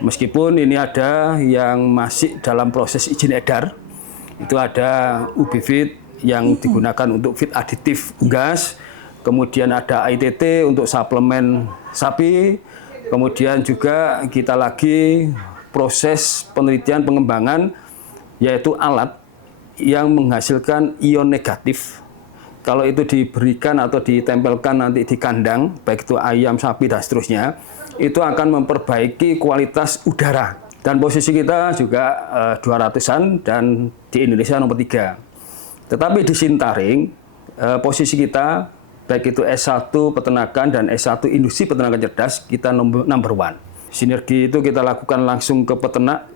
Meskipun ini ada yang masih dalam proses izin edar, itu ada UB-Feed yang digunakan untuk feed aditif unggas, kemudian ada ITT untuk suplemen sapi, kemudian juga kita lagi proses penelitian pengembangan yaitu alat yang menghasilkan ion negatif. Kalau itu diberikan atau ditempelkan nanti di kandang, baik itu ayam, sapi, dan seterusnya, itu akan memperbaiki kualitas udara. Dan posisi kita juga 200-an dan di Indonesia nomor 3. Tetapi di Sintaring, posisi kita, baik itu S1 peternakan dan S1 industri peternakan cerdas, kita number one. Sinergi itu kita lakukan langsung ke peternak,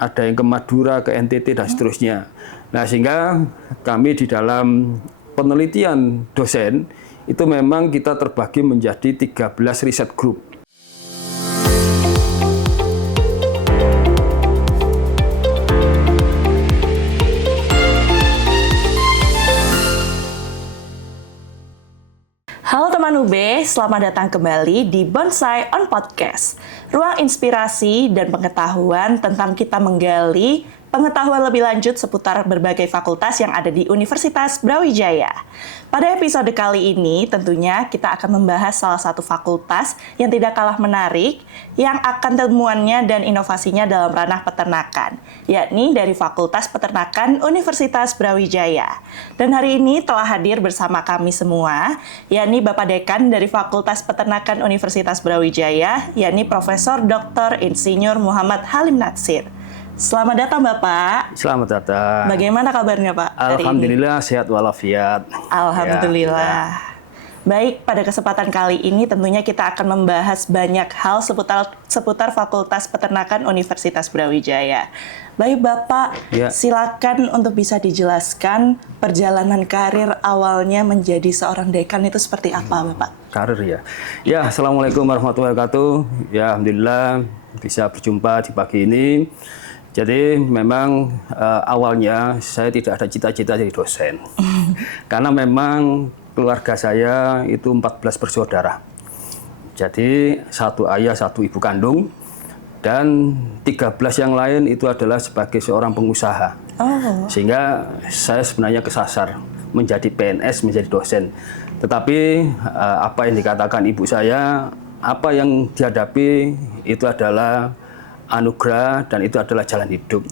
ada yang ke Madura, ke NTT, dan seterusnya. Nah, sehingga kami di dalam penelitian dosen, itu memang kita terbagi menjadi 13 riset group. Halo teman UB, selamat datang kembali di Bonsai on Podcast. Ruang inspirasi dan pengetahuan tentang kita menggali pengetahuan lebih lanjut seputar berbagai fakultas yang ada di Universitas Brawijaya. Pada episode kali ini tentunya kita akan membahas salah satu fakultas yang tidak kalah menarik yang akan temuannya dan inovasinya dalam ranah peternakan, yakni dari Fakultas Peternakan Universitas Brawijaya. Dan hari ini telah hadir bersama kami semua, yakni Bapak Dekan dari Fakultas Peternakan Universitas Brawijaya, yakni Profesor Dr. Insinyur Muhammad Halim Natsir. Selamat datang Bapak. Selamat datang. Bagaimana kabarnya Pak? Alhamdulillah sehat walafiat. Alhamdulillah. Ya. Baik, pada kesempatan kali ini tentunya kita akan membahas banyak hal seputar Fakultas Peternakan Universitas Brawijaya. Baik Bapak, silakan untuk bisa dijelaskan perjalanan karir awalnya menjadi seorang dekan itu seperti apa Bapak? Karir ya. Ya, Assalamualaikum warahmatullahi wabarakatuh. Ya, Alhamdulillah bisa berjumpa di pagi ini. Jadi memang awalnya saya tidak ada cita-cita jadi dosen. Karena memang keluarga saya itu 14 bersaudara. Jadi satu ayah, satu ibu kandung. Dan 13 yang lain itu adalah sebagai seorang pengusaha. Sehingga saya sebenarnya kesasar menjadi PNS, menjadi dosen. Tetapi apa yang dikatakan ibu saya, apa yang dihadapi itu adalah anugerah dan itu adalah jalan hidup.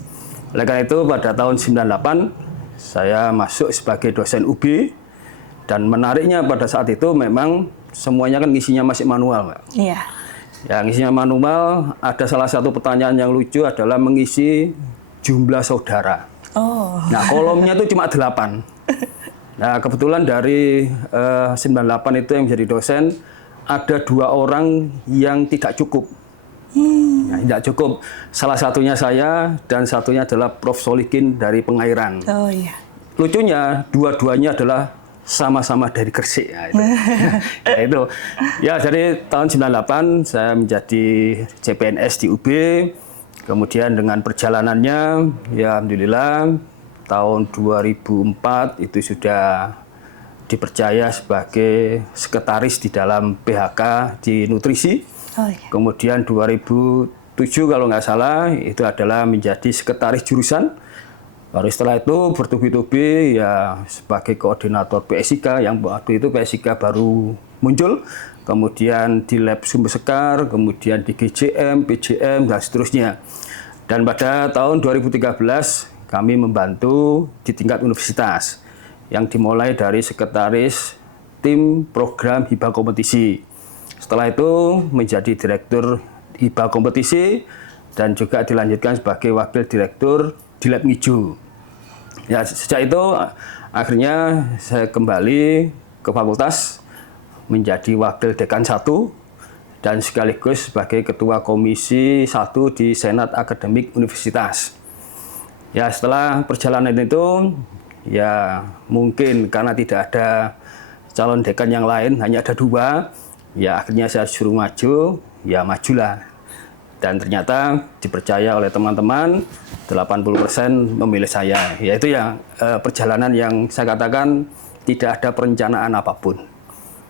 Oleh karena itu pada tahun 98 saya masuk sebagai dosen UB dan menariknya pada saat itu memang semuanya kan ngisinya masih manual, Mbak. Iya. Ya, ngisinya manual, ada salah satu pertanyaan yang lucu adalah mengisi jumlah saudara. Nah, kolomnya itu cuma 8. Nah, kebetulan dari 98 itu yang menjadi dosen ada 2 orang yang tidak cukup. Ya, tidak cukup. Salah satunya saya dan satunya adalah Prof. Solikin dari Pengairan. Oh iya. Lucunya dua-duanya adalah sama-sama dari Gresik. Ya, itu. Ya, itu. Ya, dari tahun 98 saya menjadi CPNS di UB. Kemudian dengan perjalanannya, ya Alhamdulillah tahun 2004 itu sudah dipercaya sebagai sekretaris di dalam PHK di nutrisi. Kemudian 2007 kalau nggak salah itu adalah menjadi sekretaris jurusan. Baru setelah itu bertubi-tubi ya sebagai koordinator PSIK yang waktu itu PSIK baru muncul. Kemudian di Lab Sumber Sekar, kemudian di GJM, PJM, dan seterusnya. Dan pada tahun 2013 kami membantu di tingkat universitas yang dimulai dari sekretaris tim program hibah kompetisi. Setelah itu menjadi direktur hibah kompetisi dan juga dilanjutkan sebagai wakil direktur di Lab Ngiju. Ya, sejak itu akhirnya saya kembali ke fakultas menjadi wakil dekan 1 dan sekaligus sebagai ketua komisi 1 di Senat Akademik Universitas. Ya, setelah perjalanan itu ya mungkin karena tidak ada calon dekan yang lain, hanya ada 2. Ya akhirnya saya suruh maju, ya majulah. Dan ternyata dipercaya oleh teman-teman, 80% memilih saya. Yaitu ya perjalanan yang saya katakan tidak ada perencanaan apapun.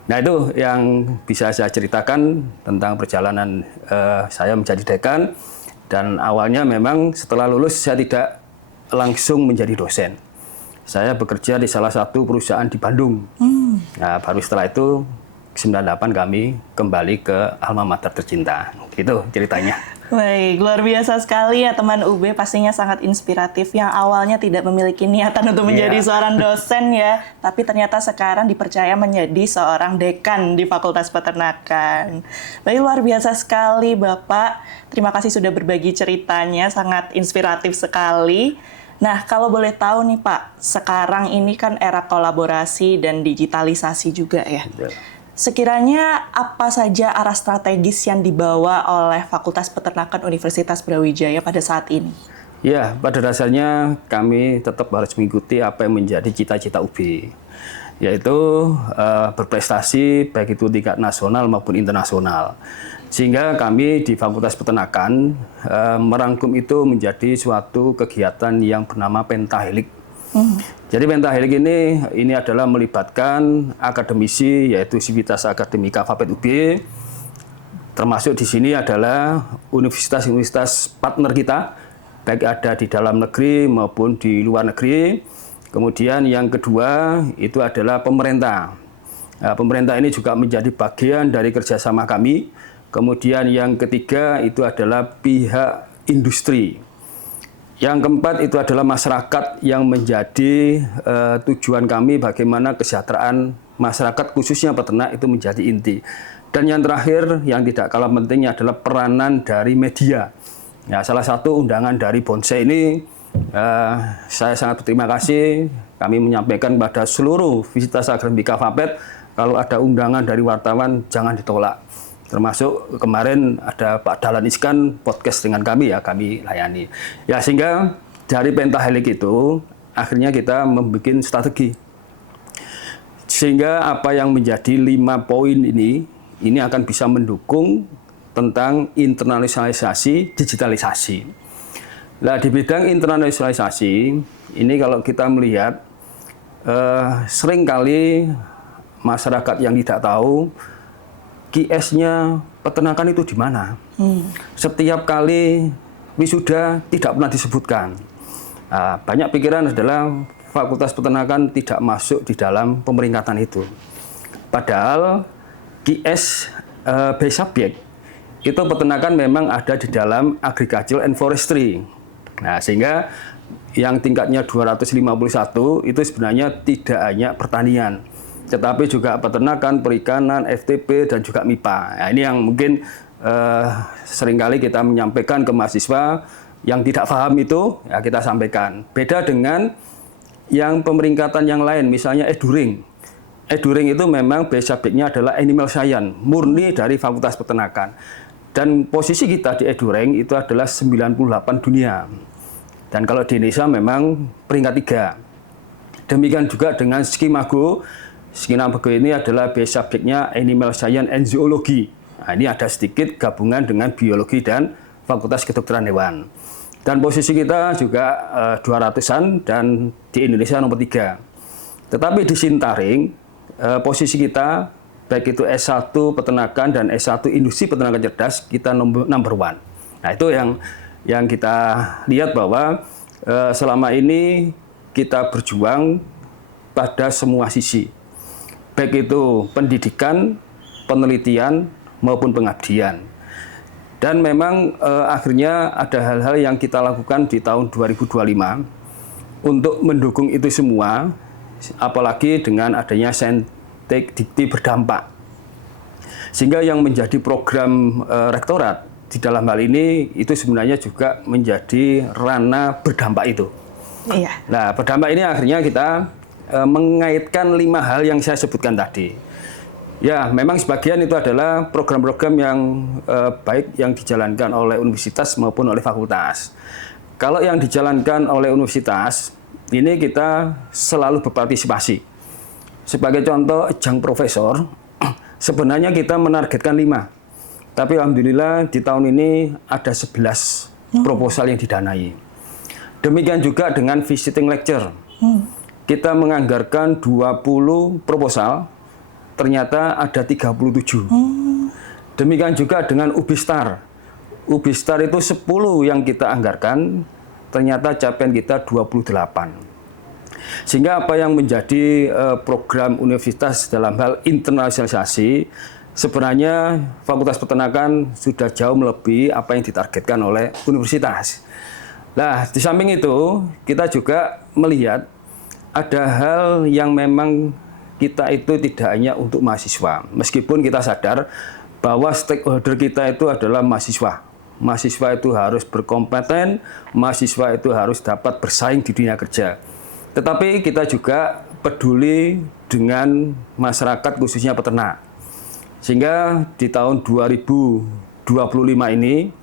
Nah itu yang bisa saya ceritakan tentang perjalanan saya menjadi dekan. Dan awalnya memang setelah lulus saya tidak langsung menjadi dosen. Saya bekerja di salah satu perusahaan di Bandung. Nah, baru setelah itu 98 kami kembali ke alma mater tercinta. Gitu ceritanya. Baik, luar biasa sekali ya teman UB, pastinya sangat inspiratif yang awalnya tidak memiliki niatan untuk menjadi seorang dosen ya, tapi ternyata sekarang dipercaya menjadi seorang dekan di Fakultas Peternakan. Baik, luar biasa sekali Bapak, terima kasih sudah berbagi ceritanya, sangat inspiratif sekali. Nah, kalau boleh tahu nih Pak, sekarang ini kan era kolaborasi dan digitalisasi juga ya. Sekiranya apa saja arah strategis yang dibawa oleh Fakultas Peternakan Universitas Brawijaya pada saat ini? Ya, pada dasarnya kami tetap harus mengikuti apa yang menjadi cita-cita UB, yaitu berprestasi baik itu tingkat nasional maupun internasional. Sehingga kami di Fakultas Peternakan merangkum itu menjadi suatu kegiatan yang bernama Pentahelix. Jadi Pentahelix ini adalah melibatkan akademisi, yaitu Sivitas Akademika Fapet UB, termasuk di sini adalah universitas-universitas partner kita, baik ada di dalam negeri maupun di luar negeri. Kemudian yang kedua itu adalah pemerintah. Nah, pemerintah ini juga menjadi bagian dari kerjasama kami. Kemudian yang ketiga itu adalah pihak industri. Yang keempat itu adalah masyarakat yang menjadi tujuan kami bagaimana kesejahteraan masyarakat khususnya peternak itu menjadi inti. Dan yang terakhir yang tidak kalah pentingnya adalah peranan dari media. Ya, salah satu undangan dari Bonsai ini saya sangat berterima kasih. Kami menyampaikan kepada seluruh Sivitas Akademika Fapet kalau ada undangan dari wartawan jangan ditolak. Termasuk kemarin ada Pak Dahlan Iskan podcast dengan kami ya, kami layani. Ya, sehingga dari Pentahelix itu akhirnya kita membuat strategi. Sehingga apa yang menjadi 5 poin ini akan bisa mendukung tentang internalisasi digitalisasi. Nah, di bidang internalisasi ini kalau kita melihat seringkali masyarakat yang tidak tahu QS-nya peternakan itu di mana. Setiap kali wisuda tidak pernah disebutkan. Nah, banyak pikiran adalah Fakultas Peternakan tidak masuk di dalam pemeringkatan itu. Padahal QS by subject itu peternakan memang ada di dalam Agriculture and Forestry. Nah, sehingga yang tingkatnya 251 itu sebenarnya tidak hanya pertanian, tetapi juga peternakan, perikanan, FTP, dan juga MIPA. Nah, ini yang mungkin seringkali kita menyampaikan ke mahasiswa yang tidak paham itu, ya kita sampaikan. Beda dengan yang pemeringkatan yang lain, misalnya Eduring. Eduring itu memang base subject-nya adalah Animal Science, murni dari Fakultas Peternakan. Dan posisi kita di Eduring itu adalah 98 dunia. Dan kalau di Indonesia memang peringkat 3. Demikian juga dengan Skimago. Skimago ini adalah base subject-nya Animal Science and Zoology. Nah, ini ada sedikit gabungan dengan biologi dan Fakultas Kedokteran Hewan. Dan posisi kita juga 200-an dan di Indonesia nomor 3. Tetapi di Sintaring, posisi kita baik itu S1 Peternakan dan S1 Industri Peternakan Cerdas, kita number 1. Nah, itu yang kita lihat bahwa selama ini kita berjuang pada semua sisi. Baik itu pendidikan, penelitian, maupun pengabdian. Dan memang akhirnya ada hal-hal yang kita lakukan di tahun 2025 untuk mendukung itu semua, apalagi dengan adanya Saintek Dikti berdampak. Sehingga yang menjadi program rektorat di dalam hal ini itu sebenarnya juga menjadi ranah berdampak itu. Iya. Nah, berdampak ini akhirnya kita mengaitkan 5 hal yang saya sebutkan tadi. Ya, memang sebagian itu adalah program-program yang baik yang dijalankan oleh universitas maupun oleh fakultas. Kalau yang dijalankan oleh universitas, ini kita selalu berpartisipasi. Sebagai contoh, Ejang Profesor, sebenarnya kita menargetkan 5. Tapi alhamdulillah di tahun ini ada 11 proposal yang didanai. Demikian juga dengan visiting lecture. Kita menganggarkan 20 proposal, ternyata ada 37. Demikian juga dengan UBSTAR. UB Star itu 10 yang kita anggarkan, ternyata capaian kita 28. Sehingga apa yang menjadi program universitas dalam hal internasionalisasi, sebenarnya Fakultas Peternakan sudah jauh melebihi apa yang ditargetkan oleh universitas. Nah, di samping itu, kita juga melihat ada hal yang memang kita itu tidak hanya untuk mahasiswa. Meskipun kita sadar bahwa stakeholder kita itu adalah mahasiswa. Mahasiswa itu harus berkompeten, mahasiswa itu harus dapat bersaing di dunia kerja. Tetapi kita juga peduli dengan masyarakat khususnya peternak. Sehingga di tahun 2025 ini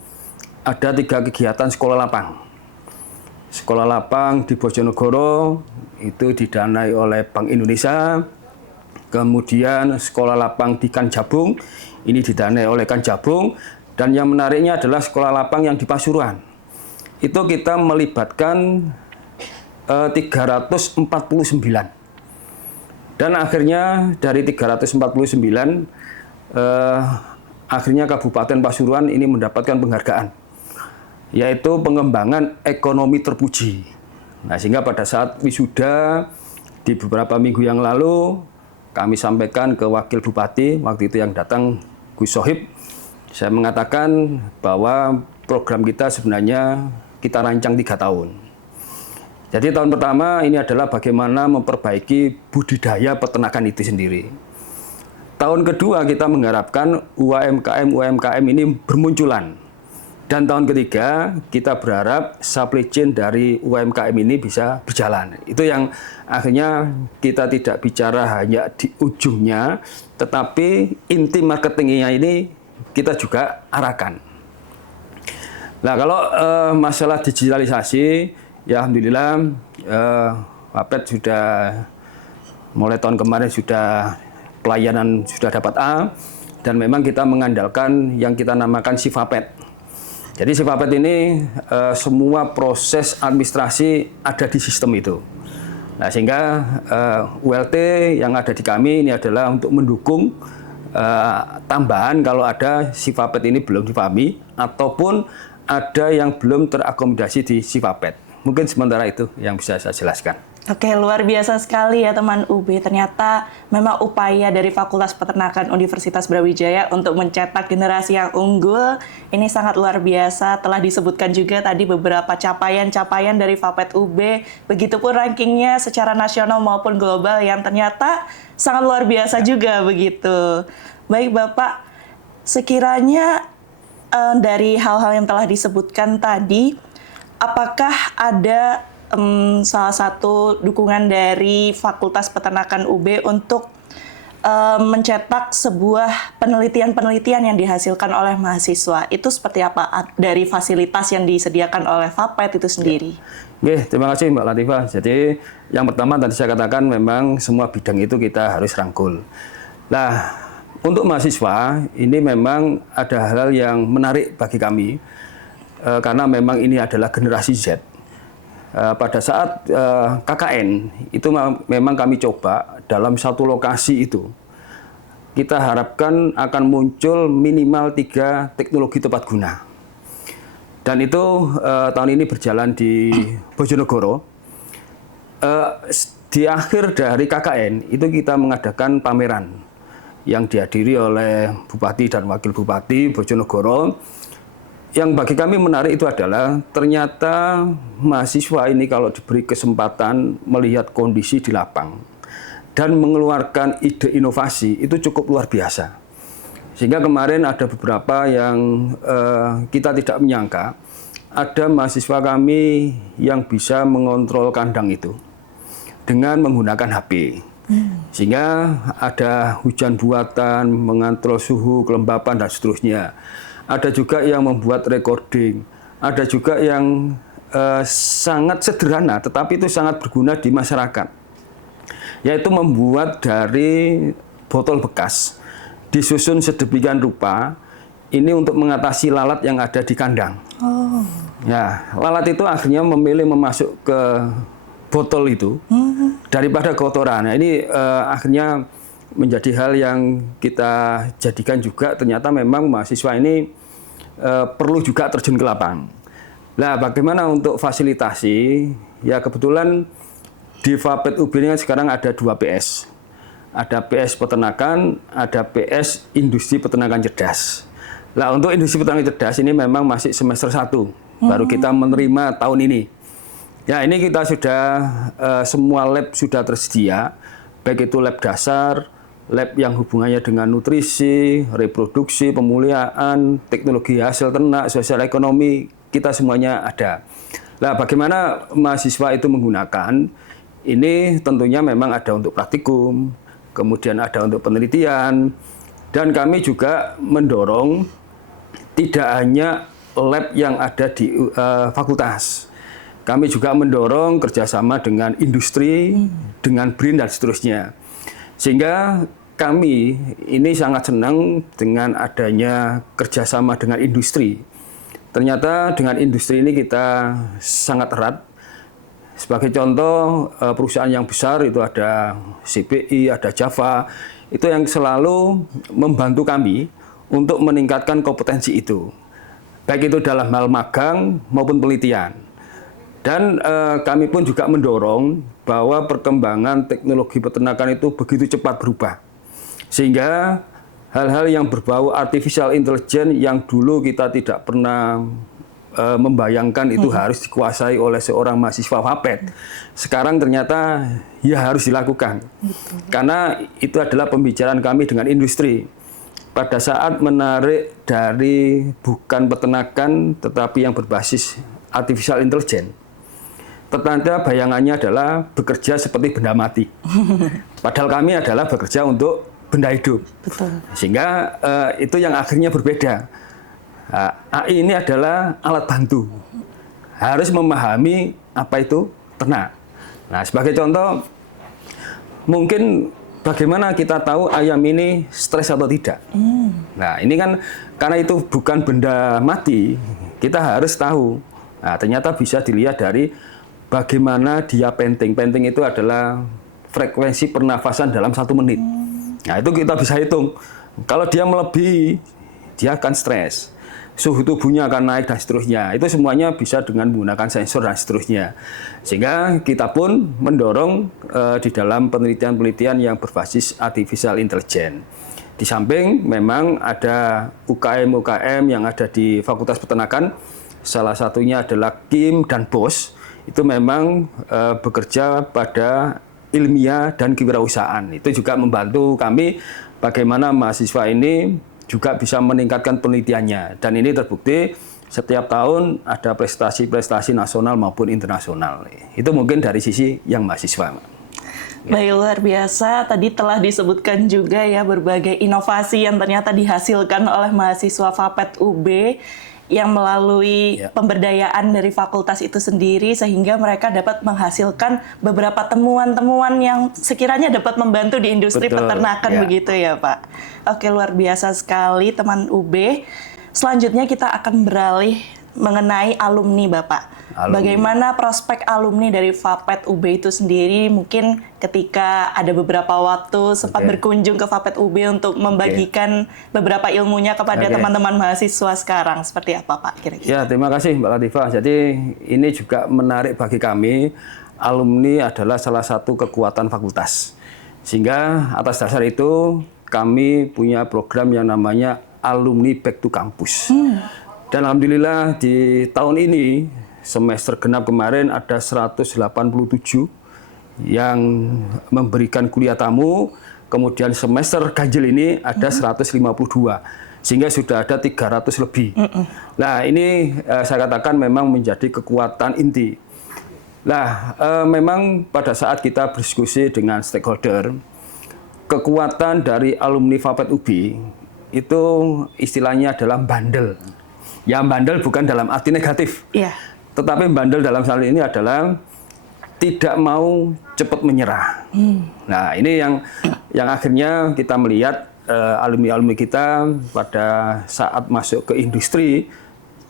ada 3 kegiatan sekolah lapang. Sekolah lapang di Bojonegoro itu didanai oleh Bank Indonesia. Kemudian sekolah lapang di Kanjabung ini didanai oleh Kanjabung. Dan yang menariknya adalah sekolah lapang yang di Pasuruan. Itu kita melibatkan 349. Dan akhirnya dari 349, akhirnya Kabupaten Pasuruan ini mendapatkan penghargaan, yaitu pengembangan ekonomi terpuji. Nah, sehingga pada saat wisuda di beberapa minggu yang lalu, kami sampaikan ke Wakil Bupati, waktu itu yang datang Gus Sohib, saya mengatakan bahwa program kita sebenarnya kita rancang 3 tahun. Jadi tahun pertama ini adalah bagaimana memperbaiki budidaya peternakan itu sendiri. Tahun kedua kita mengharapkan UMKM ini bermunculan. Dan tahun ketiga kita berharap supply chain dari UMKM ini bisa berjalan. Itu yang akhirnya kita tidak bicara hanya di ujungnya, tetapi inti marketingnya ini kita juga arahkan. Nah, kalau masalah digitalisasi, ya alhamdulillah Wapet sudah mulai tahun kemarin sudah pelayanan sudah dapat A, dan memang kita mengandalkan yang kita namakan Sifapet. Jadi Sifapet ini semua proses administrasi ada di sistem itu. Nah, sehingga ULT yang ada di kami ini adalah untuk mendukung tambahan kalau ada Sifapet ini belum dipahami ataupun ada yang belum terakomodasi di Sifapet. Mungkin sementara itu yang bisa saya jelaskan. Oke, luar biasa sekali ya teman UB. Ternyata memang upaya dari Fakultas Peternakan Universitas Brawijaya untuk mencetak generasi yang unggul ini sangat luar biasa. Telah disebutkan juga tadi beberapa capaian-capaian dari Fapet UB. Begitupun rankingnya secara nasional maupun global yang ternyata sangat luar biasa juga begitu. Baik Bapak, sekiranya dari hal-hal yang telah disebutkan tadi, apakah ada salah satu dukungan dari Fakultas Peternakan UB untuk mencetak sebuah penelitian-penelitian yang dihasilkan oleh mahasiswa? Itu seperti apa dari fasilitas yang disediakan oleh Fapet itu sendiri? Oke, terima kasih Mbak Latifah. Jadi yang pertama tadi saya katakan memang semua bidang itu kita harus rangkul. Nah, untuk mahasiswa ini memang ada hal yang menarik bagi kami karena memang ini adalah generasi Z. Pada saat KKN itu memang kami coba dalam satu lokasi itu kita harapkan akan muncul minimal 3 teknologi tepat guna, dan itu tahun ini berjalan di Bojonegoro. Di akhir dari KKN itu kita mengadakan pameran yang dihadiri oleh Bupati dan Wakil Bupati Bojonegoro. Yang bagi kami menarik itu adalah ternyata mahasiswa ini kalau diberi kesempatan melihat kondisi di lapang dan mengeluarkan ide inovasi itu cukup luar biasa. Sehingga kemarin ada beberapa yang kita tidak menyangka ada mahasiswa kami yang bisa mengontrol kandang itu dengan menggunakan HP. Sehingga ada hujan buatan, mengontrol suhu, kelembapan, dan seterusnya. Ada juga yang membuat recording, ada juga yang sangat sederhana, tetapi itu sangat berguna di masyarakat, yaitu membuat dari botol bekas, disusun sedemikian rupa, ini untuk mengatasi lalat yang ada di kandang. Oh. Ya, lalat itu akhirnya memilih memasuk ke botol itu daripada kotoran. Nah, ini akhirnya menjadi hal yang kita jadikan juga. Ternyata memang mahasiswa ini perlu juga terjun ke lapang. Nah, bagaimana untuk fasilitasi? Ya kebetulan di Fapet UB ini sekarang ada 2 PS. Ada PS peternakan, ada PS industri peternakan cerdas. Nah, untuk industri peternakan cerdas ini memang masih semester 1. Baru kita menerima tahun ini. Ya, ini kita sudah semua lab sudah tersedia. Baik itu lab dasar, lab yang hubungannya dengan nutrisi, reproduksi, pemuliaan, teknologi hasil ternak, sosial ekonomi, kita semuanya ada. Nah, bagaimana mahasiswa itu menggunakan? Ini tentunya memang ada untuk praktikum, kemudian ada untuk penelitian, dan kami juga mendorong tidak hanya lab yang ada di fakultas. Kami juga mendorong kerjasama dengan industri, dengan BRIN dan seterusnya. Sehingga kami ini sangat senang dengan adanya kerjasama dengan industri. Ternyata dengan industri ini kita sangat erat. Sebagai contoh, perusahaan yang besar itu ada CPI, ada Java, itu yang selalu membantu kami untuk meningkatkan kompetensi itu. Baik itu dalam hal magang maupun penelitian. Dan kami pun juga mendorong bahwa perkembangan teknologi peternakan itu begitu cepat berubah. Sehingga hal-hal yang berbau artificial intelligence yang dulu kita tidak pernah membayangkan itu harus dikuasai oleh seorang mahasiswa Fapet. Sekarang ternyata ya harus dilakukan. Karena itu adalah pembicaraan kami dengan industri. Pada saat menarik dari bukan peternakan tetapi yang berbasis artificial intelligence. Ternyata bayangannya adalah bekerja seperti benda mati. Padahal kami adalah bekerja untuk benda hidup. Betul. Sehingga itu yang akhirnya berbeda. AI ini adalah alat bantu. Harus memahami apa itu ternak. Nah, sebagai contoh, mungkin bagaimana kita tahu ayam ini stres atau tidak. Nah, ini kan karena itu bukan benda mati, kita harus tahu. Nah, ternyata bisa dilihat dari bagaimana dia penting. Penting itu adalah frekuensi pernafasan dalam 1 menit. Nah, itu kita bisa hitung. Kalau dia melebihi, dia akan stres. Suhu tubuhnya akan naik dan seterusnya. Itu semuanya bisa dengan menggunakan sensor dan seterusnya. Sehingga kita pun mendorong di dalam penelitian-penelitian yang berbasis artificial intelligence. Di samping memang ada UKM-UKM yang ada di Fakultas Peternakan. Salah satunya adalah KIM dan BOS. Itu memang bekerja pada ilmiah dan kewirausahaan. Itu juga membantu kami bagaimana mahasiswa ini juga bisa meningkatkan penelitiannya. Dan ini terbukti setiap tahun ada prestasi-prestasi nasional maupun internasional. Itu mungkin dari sisi yang mahasiswa. Baik, luar biasa. Tadi telah disebutkan juga ya berbagai inovasi yang ternyata dihasilkan oleh mahasiswa Fapet UB yang melalui pemberdayaan dari fakultas itu sendiri sehingga mereka dapat menghasilkan beberapa temuan-temuan yang sekiranya dapat membantu di industri peternakan begitu ya Pak. Oke, luar biasa sekali teman UB. Selanjutnya kita akan beralih mengenai alumni Bapak. Bagaimana prospek alumni dari Fapet UB itu sendiri mungkin ketika ada beberapa waktu sempat berkunjung ke Fapet UB untuk membagikan beberapa ilmunya kepada teman-teman mahasiswa sekarang. Seperti apa Pak kira-kira? Ya, terima kasih Mbak Latifah. Jadi ini juga menarik bagi kami. Alumni adalah salah satu kekuatan fakultas. Sehingga atas dasar itu kami punya program yang namanya Alumni Back to Campus. Dan alhamdulillah di tahun ini, semester genap kemarin ada 187 yang memberikan kuliah tamu, kemudian semester ganjil ini ada 152, sehingga sudah ada 300 lebih. Nah ini saya katakan memang menjadi kekuatan inti. Nah memang pada saat kita berdiskusi dengan stakeholder, kekuatan dari alumni Fapet UB itu istilahnya adalah bandel. Ya bandel bukan dalam arti negatif, tetapi bandel dalam hal ini adalah tidak mau cepat menyerah. Nah ini yang akhirnya kita melihat alumni-alumni kita pada saat masuk ke industri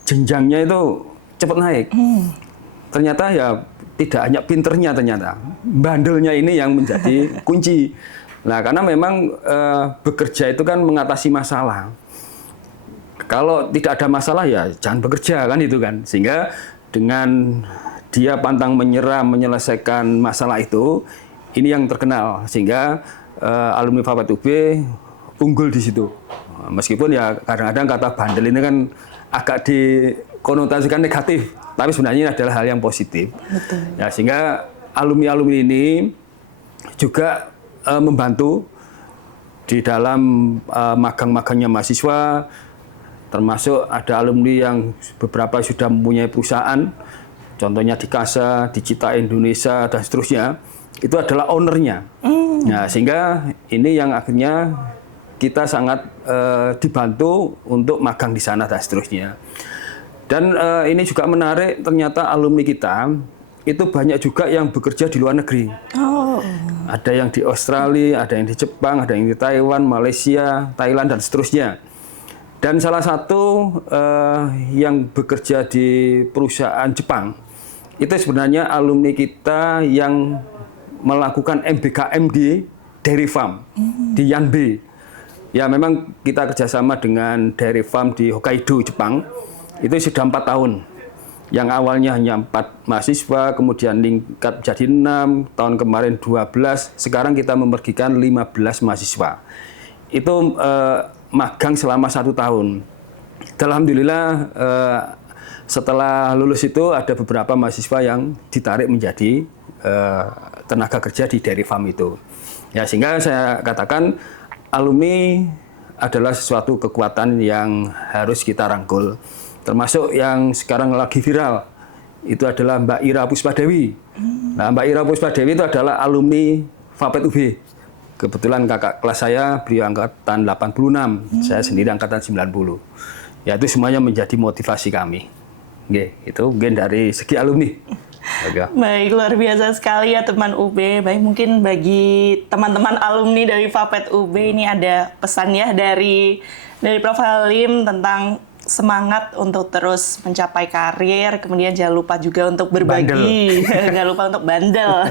jenjangnya itu cepat naik. Ternyata ya tidak hanya pinternya, ternyata bandelnya ini yang menjadi kunci. Nah karena memang bekerja itu kan mengatasi masalah. kalau tidak ada masalah ya jangan bekerja kan itu kan. Sehingga dengan dia pantang menyerah menyelesaikan masalah itu, ini yang terkenal sehingga alumni Fapet UB unggul di situ. Meskipun ya kadang-kadang kata bandel ini kan agak dikonotasikan negatif, tapi sebenarnya ini adalah hal yang positif. Betul. Ya, sehingga alumni-alumni ini juga membantu di dalam magang-magangnya mahasiswa, termasuk ada alumni yang beberapa sudah mempunyai perusahaan, contohnya di Kasa, di Cita Indonesia, dan seterusnya, itu adalah ownernya. Nah, sehingga ini yang akhirnya kita sangat dibantu untuk magang di sana dan seterusnya. Dan ini juga menarik, ternyata alumni kita itu banyak juga yang bekerja di luar negeri. Oh. Ada yang di Australia, ada yang di Jepang, ada yang di Taiwan, Malaysia, Thailand, dan seterusnya. Dan salah satu yang bekerja di perusahaan Jepang, itu sebenarnya alumni kita yang melakukan MBKM di Dairy Farm, di Yanbe. Ya memang kita kerjasama dengan Dairy Farm di Hokkaido, Jepang, itu sudah 4 tahun. Yang awalnya hanya 4 mahasiswa, kemudian meningkat jadi 6, tahun kemarin 12, sekarang kita memergikan 15 mahasiswa. Itu magang selama 1 tahun. Alhamdulillah setelah lulus itu ada beberapa mahasiswa yang ditarik menjadi tenaga kerja di Dairy Farm itu. Ya, sehingga saya katakan alumni adalah sesuatu kekuatan yang harus kita rangkul. Termasuk yang sekarang lagi viral, itu adalah Mbak Ira Puspadewi. Nah, Mbak Ira Puspadewi itu adalah alumni Fapet UB. Kebetulan kakak kelas saya, beliau angkatan 86, saya sendiri angkatan 90. Ya, itu semuanya menjadi motivasi kami. Oke, itu mungkin dari segi alumni. Oke. Baik, luar biasa sekali ya teman UB. Baik, mungkin bagi teman-teman alumni dari Fapet UB ini ada pesan ya dari Prof. Halim tentang semangat untuk terus mencapai karir, kemudian jangan lupa juga untuk berbagi, jangan lupa untuk bandel.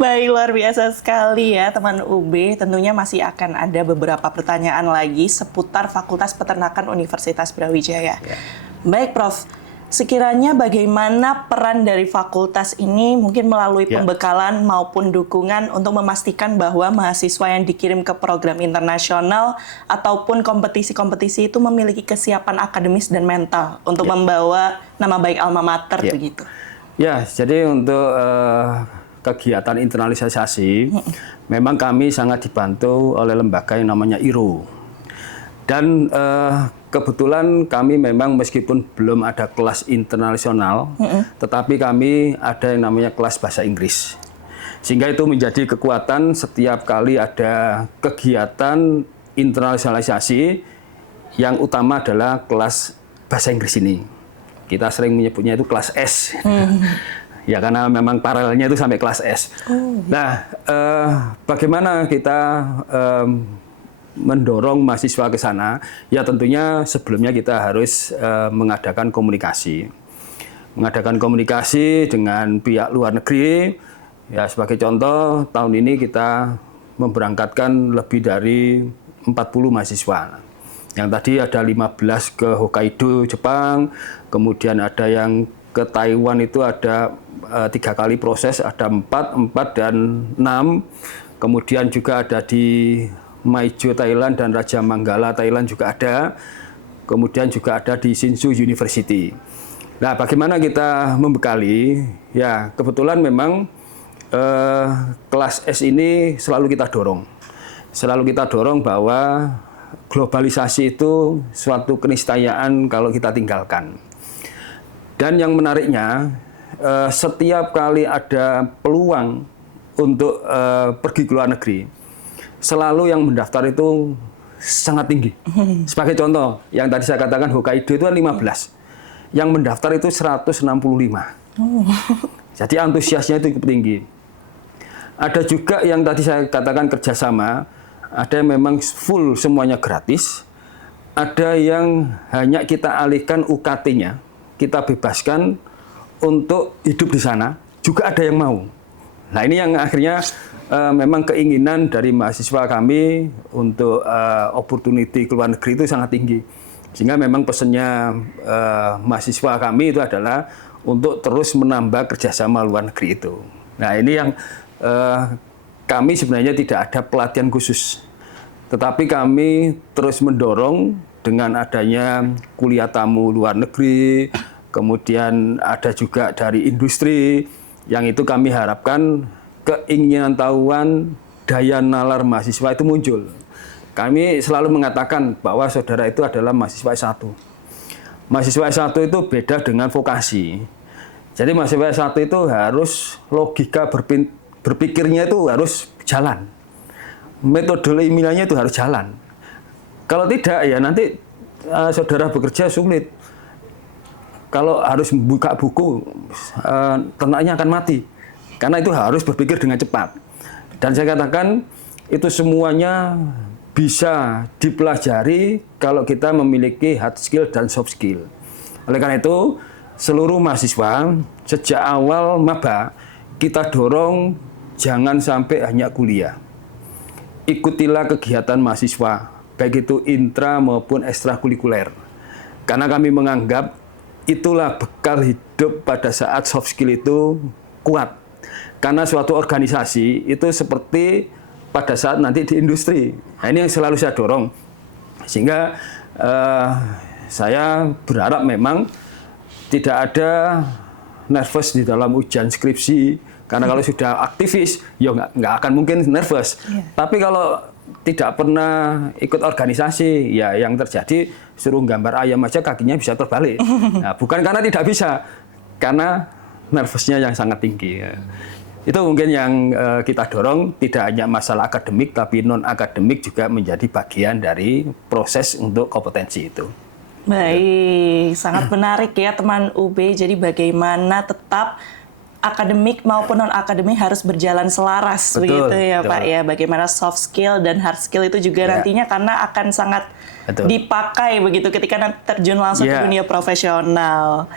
Baik, luar biasa sekali ya teman UB. Tentunya masih akan ada beberapa pertanyaan lagi seputar Fakultas Peternakan Universitas Brawijaya. Ya. Baik, Prof. Sekiranya bagaimana peran dari fakultas ini mungkin melalui pembekalan maupun dukungan untuk memastikan bahwa mahasiswa yang dikirim ke program internasional ataupun kompetisi-kompetisi itu memiliki kesiapan akademis dan mental untuk membawa nama baik alma mater begitu. Ya, jadi untuk kegiatan internalisasi memang kami sangat dibantu oleh lembaga yang namanya IRO. Dan kebetulan kami memang meskipun belum ada kelas internasional, tetapi kami ada yang namanya kelas bahasa Inggris. Sehingga itu menjadi kekuatan setiap kali ada kegiatan internalisasi, yang utama adalah kelas bahasa Inggris ini. Kita sering menyebutnya itu kelas S. Ya, karena memang paralelnya itu sampai kelas S. Nah, bagaimana kita mendorong mahasiswa ke sana? Ya tentunya sebelumnya kita harus mengadakan komunikasi dengan pihak luar negeri. Ya, sebagai contoh, tahun ini kita memberangkatkan lebih dari 40 mahasiswa. Yang tadi ada 15 ke Hokkaido, Jepang, kemudian ada yang ke Taiwan itu ada 3 kali proses, ada 4 dan 6. Kemudian juga ada di Maijo Thailand dan Raja Manggala Thailand juga ada. Kemudian juga ada di Hsinchu University. Nah, bagaimana kita membekali? Ya, kebetulan memang kelas S ini selalu kita dorong. Selalu kita dorong bahwa globalisasi itu suatu keniscayaan kalau kita tinggalkan. Dan yang menariknya, setiap kali ada peluang untuk pergi ke luar negeri, selalu yang mendaftar itu sangat tinggi. Sebagai contoh, yang tadi saya katakan Hokkaido itu kan 15. Yang mendaftar itu 165. Jadi antusiasnya itu cukup tinggi. Ada juga yang tadi saya katakan kerjasama, ada yang memang full semuanya gratis, ada yang hanya kita alihkan UKT-nya, kita bebaskan untuk hidup di sana, juga ada yang mau. Nah, ini yang akhirnya memang keinginan dari mahasiswa kami untuk opportunity ke luar negeri itu sangat tinggi. Sehingga memang pesannya mahasiswa kami itu adalah untuk terus menambah kerjasama luar negeri itu. Nah ini yang kami sebenarnya tidak ada pelatihan khusus, tetapi kami terus mendorong dengan adanya kuliah tamu luar negeri, kemudian ada juga dari industri, yang itu kami harapkan keinginan tahuan daya nalar mahasiswa itu muncul. Kami selalu mengatakan bahwa saudara itu adalah mahasiswa S1. Mahasiswa S1 itu beda dengan vokasi. Jadi mahasiswa S1 itu harus logika berpikirnya itu harus jalan. Metode ilmiahnya itu harus jalan. Kalau tidak ya nanti saudara bekerja sulit. Kalau harus membuka buku, ternaknya akan mati. Karena itu harus berpikir dengan cepat. Dan saya katakan itu semuanya bisa dipelajari kalau kita memiliki hard skill dan soft skill. Oleh karena itu, seluruh mahasiswa sejak awal maba kita dorong jangan sampai hanya kuliah. Ikutilah kegiatan mahasiswa, baik itu intra maupun ekstrakurikuler. Karena kami menganggap itulah bekal hidup pada saat soft skill itu kuat. Karena suatu organisasi itu seperti pada saat nanti di industri. Nah, ini yang selalu saya dorong. Sehingga saya berharap memang tidak ada nervous di dalam ujian skripsi. Karena kalau sudah aktivis, ya nggak akan mungkin nervous. Tapi kalau tidak pernah ikut organisasi, ya yang terjadi suruh gambar ayam aja kakinya bisa terbalik. Nah, bukan karena tidak bisa, karena nervousnya yang sangat tinggi. Itu mungkin yang kita dorong, tidak hanya masalah akademik, tapi non-akademik juga menjadi bagian dari proses untuk kompetensi itu. Baik, sangat menarik ya teman UB. Jadi bagaimana tetap akademik maupun non-akademik harus berjalan selaras, begitu ya Pak ya. Bagaimana soft skill dan hard skill itu juga nantinya karena akan sangat dipakai begitu ketika nanti terjun langsung ke dunia profesional.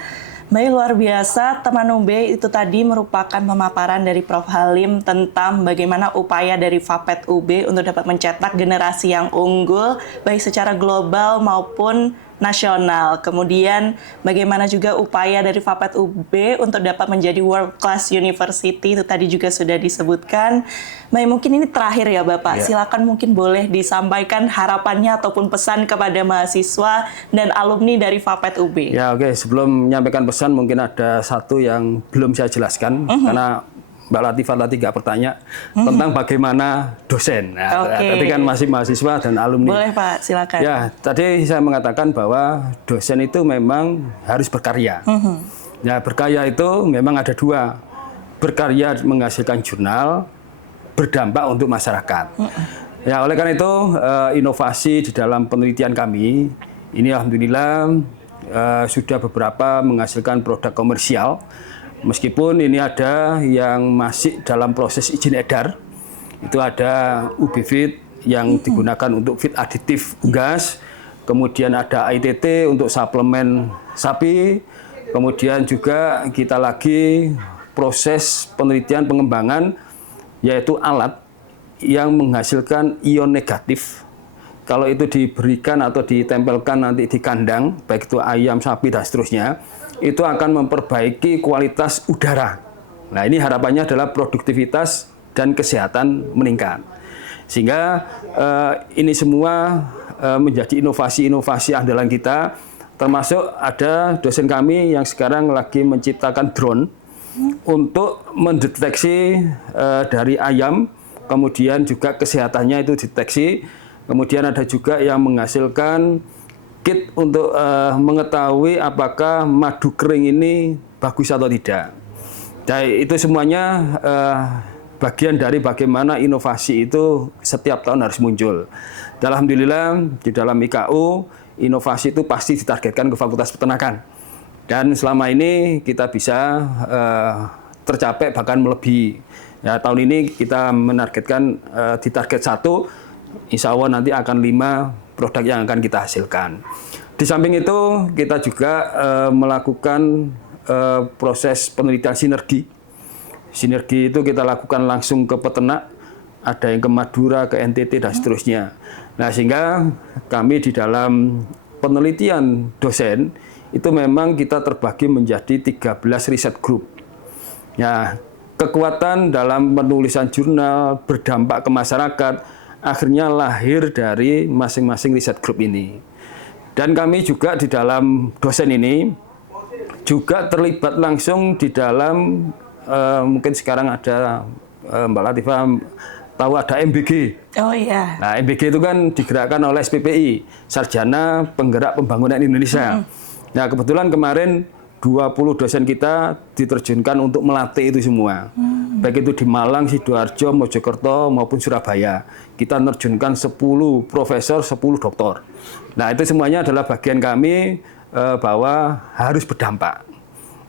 Baik, luar biasa teman UB, itu tadi merupakan pemaparan dari Prof. Halim tentang bagaimana upaya dari Fapet UB untuk dapat mencetak generasi yang unggul baik secara global maupun nasional. Kemudian bagaimana juga upaya dari Fapet UB untuk dapat menjadi world class university, itu tadi juga sudah disebutkan. Baik, mungkin ini terakhir ya Bapak, silakan mungkin boleh disampaikan harapannya ataupun pesan kepada mahasiswa dan alumni dari Fapet UB. Ya oke, sebelum menyampaikan pesan mungkin ada satu yang belum saya jelaskan, karena Mbak Latifah tadi nggak bertanya tentang bagaimana dosen. Nah, tadi kan masih mahasiswa dan alumni. Boleh Pak, silakan. Ya, tadi saya mengatakan bahwa dosen itu memang harus berkarya. Ya, berkarya itu memang ada dua. Berkarya menghasilkan jurnal, berdampak untuk masyarakat. Ya, oleh karena itu inovasi di dalam penelitian kami ini alhamdulillah sudah beberapa menghasilkan produk komersial. Meskipun ini ada yang masih dalam proses izin edar, itu ada UB-Feed yang digunakan untuk feed aditif unggas, kemudian ada ITT untuk suplemen sapi, kemudian juga kita lagi proses penelitian pengembangan, yaitu alat yang menghasilkan ion negatif. Kalau itu diberikan atau ditempelkan nanti di kandang, baik itu ayam, sapi, dan seterusnya, itu akan memperbaiki kualitas udara. Nah, ini harapannya adalah produktivitas dan kesehatan meningkat. Sehingga ini semua menjadi inovasi-inovasi andalan kita, termasuk ada dosen kami yang sekarang lagi menciptakan drone untuk mendeteksi dari ayam, kemudian juga kesehatannya itu deteksi. Kemudian ada juga yang menghasilkan kit untuk mengetahui apakah madu kering ini bagus atau tidak. Jadi itu semuanya bagian dari bagaimana inovasi itu setiap tahun harus muncul. Dan alhamdulillah di dalam IKU inovasi itu pasti ditargetkan ke Fakultas Peternakan. Dan selama ini kita bisa tercapai bahkan melebihi. Ya, tahun ini kita menargetkan di target 1, insya Allah nanti akan 5 produk yang akan kita hasilkan. Di samping itu kita juga melakukan proses penelitian sinergi. Sinergi itu kita lakukan langsung ke peternak, ada yang ke Madura, ke NTT dan seterusnya. Nah, sehingga kami di dalam penelitian dosen itu memang kita terbagi menjadi 13 riset group. Ya, kekuatan dalam penulisan jurnal berdampak ke masyarakat akhirnya lahir dari masing-masing riset group ini. Dan kami juga di dalam dosen ini juga terlibat langsung di dalam mungkin sekarang ada Mbak Latifah tahu ada MBG. Oh iya. Nah, MBG itu kan digerakkan oleh SPPI, Sarjana Penggerak Pembangunan Indonesia. Nah, kebetulan kemarin 20 dosen kita diterjunkan untuk melatih itu semua. Baik itu di Malang, Sidoarjo, Mojokerto maupun Surabaya. Kita menerjunkan 10 profesor, 10 doktor. Nah, itu semuanya adalah bagian kami bahwa harus berdampak.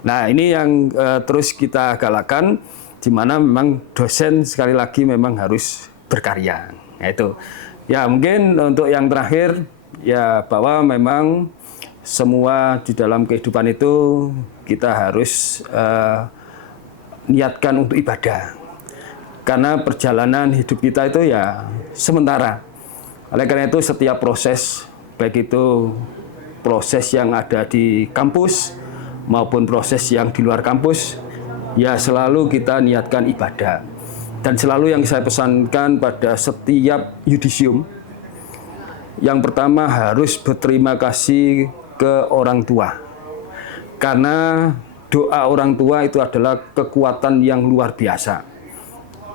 Nah, ini yang terus kita galakan, di mana memang dosen sekali lagi memang harus berkarya. Nah, itu. Ya, mungkin untuk yang terakhir, ya bahwa memang semua di dalam kehidupan itu kita harus niatkan untuk ibadah. Karena perjalanan hidup kita itu ya sementara. Oleh karena itu setiap proses, baik itu proses yang ada di kampus maupun proses yang di luar kampus, ya selalu kita niatkan ibadah. Dan selalu yang saya pesankan pada setiap yudisium, yang pertama harus berterima kasih ke orang tua. Karena doa orang tua itu adalah kekuatan yang luar biasa.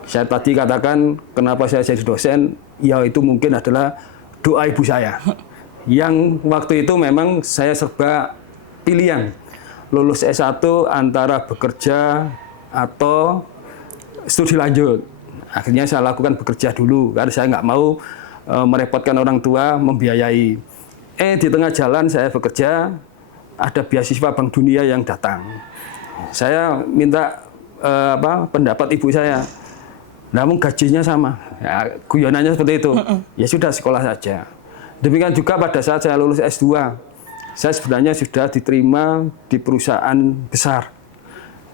Saya tadi katakan kenapa saya jadi dosen, ya itu mungkin adalah doa ibu saya. Yang waktu itu memang saya serba pilihan. Lulus S1 antara bekerja atau studi lanjut. Akhirnya saya lakukan bekerja dulu, karena saya nggak mau merepotkan orang tua membiayai. Di tengah jalan saya bekerja, ada beasiswa Bank Dunia yang datang. Saya minta pendapat ibu saya. Namun gajinya sama. Ya, guyonannya seperti itu. Ya sudah, sekolah saja. Demikian juga pada saat saya lulus S2. Saya sebenarnya sudah diterima di perusahaan besar.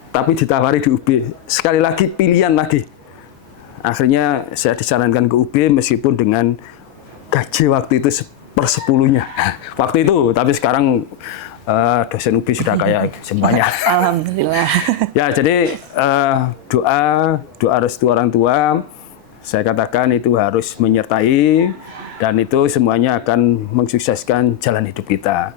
Tapi ditawari di UB. Sekali lagi pilihan lagi. Akhirnya saya disarankan ke UB meskipun dengan gaji waktu itu 1/10-nya. Waktu itu, tapi sekarang dosen UB sudah kaya semuanya. Alhamdulillah. Ya, jadi doa restu orang tua, saya katakan itu harus menyertai, dan itu semuanya akan mensukseskan jalan hidup kita.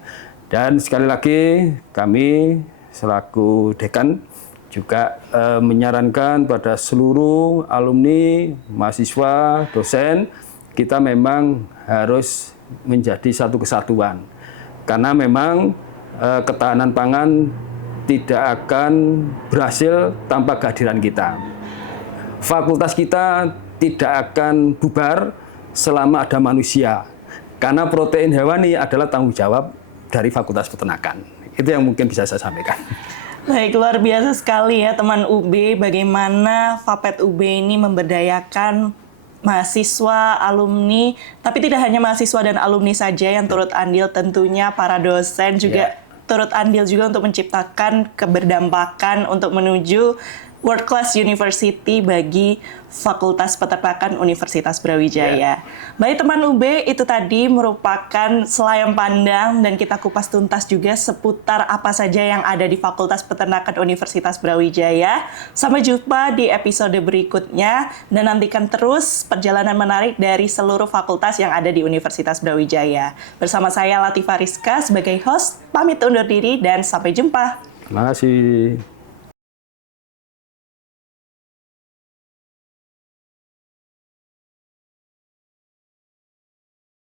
Dan sekali lagi kami selaku dekan juga menyarankan pada seluruh alumni, mahasiswa, dosen, kita memang harus menjadi satu kesatuan. Karena memang ketahanan pangan tidak akan berhasil tanpa kehadiran kita. Fakultas kita tidak akan bubar selama ada manusia. Karena protein hewani adalah tanggung jawab dari Fakultas Peternakan. Itu yang mungkin bisa saya sampaikan. Baik, luar biasa sekali ya teman UB, bagaimana Fapet UB ini memberdayakan mahasiswa, alumni, tapi tidak hanya mahasiswa dan alumni saja yang turut andil, tentunya para dosen juga turut andil juga untuk menciptakan keberdampakan untuk menuju World Class University bagi Fakultas Peternakan Universitas Brawijaya. Baik teman UB, itu tadi merupakan selayang pandang dan kita kupas tuntas juga seputar apa saja yang ada di Fakultas Peternakan Universitas Brawijaya. Sampai jumpa di episode berikutnya dan nantikan terus perjalanan menarik dari seluruh fakultas yang ada di Universitas Brawijaya. Bersama saya Latifah Rizka sebagai host, pamit undur diri dan sampai jumpa. Terima kasih.